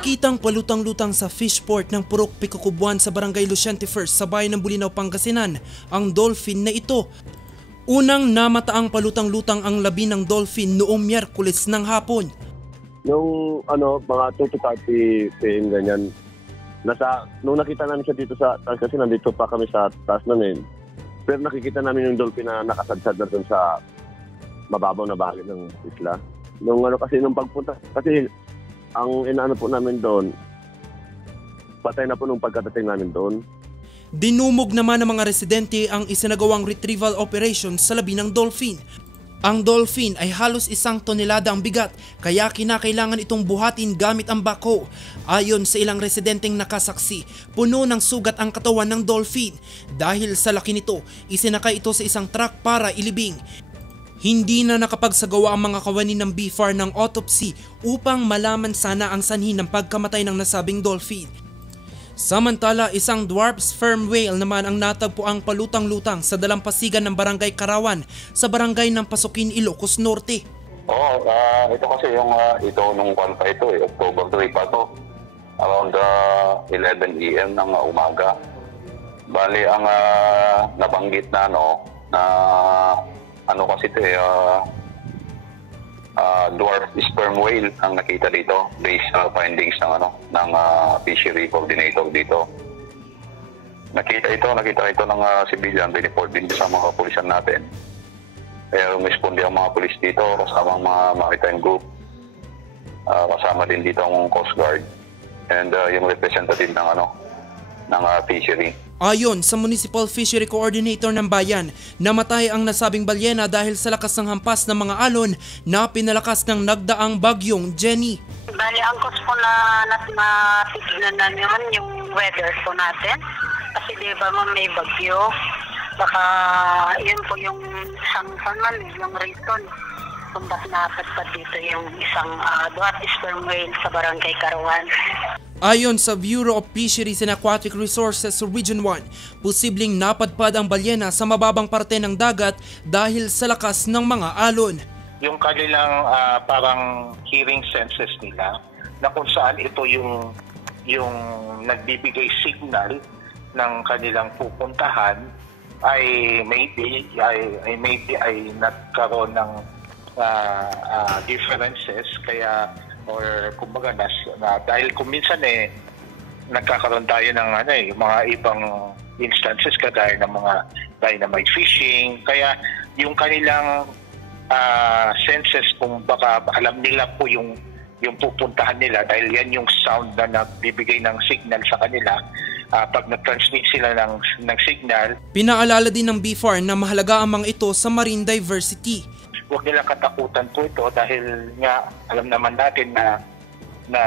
Nakitang palutang-lutang sa fishport ng Purok Pikukubuan sa Barangay Luciente First sa bayan ng Bulinaw, Pangasinan ang dolphin na ito. Unang namataang palutang-lutang ang labi ng dolphin noong Miyerkules ng hapon. Nung mga 2 to 30 PM ganyan, nung nakita namin siya dito sa taas kasi nandito pa kami sa taas namin. Pero nakikita namin yung dolphin na nakasadsad na dun sa mababaw na bahagi ng isla. Nung pagpunta, kasi ang inaano po namin doon, patay na po nung pagkadating namin doon. Dinumog naman ng mga residente ang isinagawang retrieval operation sa labi ng dolphin. Ang dolphin ay halos 1 tonelada ang bigat, kaya kinakailangan itong buhatin gamit ang backhoe. Ayon sa ilang residenteng nakasaksi, puno ng sugat ang katawan ng dolphin. Dahil sa laki nito, isinakay ito sa isang truck para ilibing. Hindi na nakapagsagawa ang mga kawani ng BFAR ng autopsy upang malaman sana ang sanhi ng pagkamatay ng nasabing dolphin. Samantala, isang dwarf sperm whale naman ang natagpuang palutang-lutang sa dalampasigan ng Barangay Karawan sa barangay ng Pasukin, Ilocos Norte. Ito kasi ito nung kwan pa ito October 3 pa to. Around 11 AM ng umaga. Bali ang nabanggit na kasi ito dwarf sperm whale ang nakita dito based sa findings ng fishery coordinator dito. Nakita ito ng civilian, biniport din sa mga kapulisan natin. Kaya rumisponde ang mga pulis dito kasama ang mga maritime group. Kasama din dito ang Coast Guard and yung representative ng fishery. Ayon sa Municipal Fishery Coordinator ng bayan, namatay ang nasabing balyena dahil sa lakas ng hampas ng mga alon na pinalakas ng nagdaang bagyong Jenny. Bali, ang cause po na matignan namin yung weather po natin. Kasi di ba may bagyo, baka yun po yung yung reason kung bakit napadpad dito yung isang dwarf sperm whale sa Barangay Karawan. Ayon sa Bureau of Fisheries and Aquatic Resources Region 1, posibleng napadpad ang balyena sa mababang parte ng dagat dahil sa lakas ng mga alon. Yung kanilang parang hearing senses nila na kung saan ito yung nagbibigay signal ng kanilang pupuntahan ay maybe nagkaroon ng differences kaya or kumbaga dahil kung minsan nagkakaroon tayo ng mga ibang instances kagaya ng mga dynamite fishing, kaya yung kanilang senses kung baka alam nila po yung pupuntahan nila dahil yan yung sound na nagbibigay ng signal sa kanila pag nag-transmit sila ng signal. Pinaalala din ng BFAR na mahalaga ang mga ito sa marine diversity. Huwag nilang katakutan po ito dahil nga alam naman natin na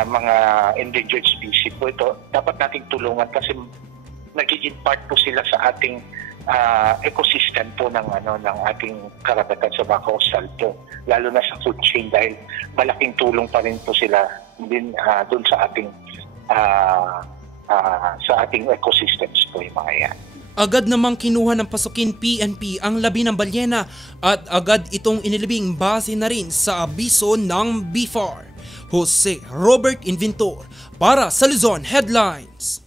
mga endangered species po ito. Dapat nating tulungan kasi nagiging part po sila sa ating ecosystem po ng ating karagatan sa mga coastal po. Lalo na sa food chain dahil malaking tulong pa rin po sila din doon sa ating ecosystems po yung mga yan. Agad namang kinuha ng Pasukin PNP ang labi ng balyena at agad itong inilibing base na rin sa abiso ng BFAR. Jose Robert Inventor para sa Luzon Headlines.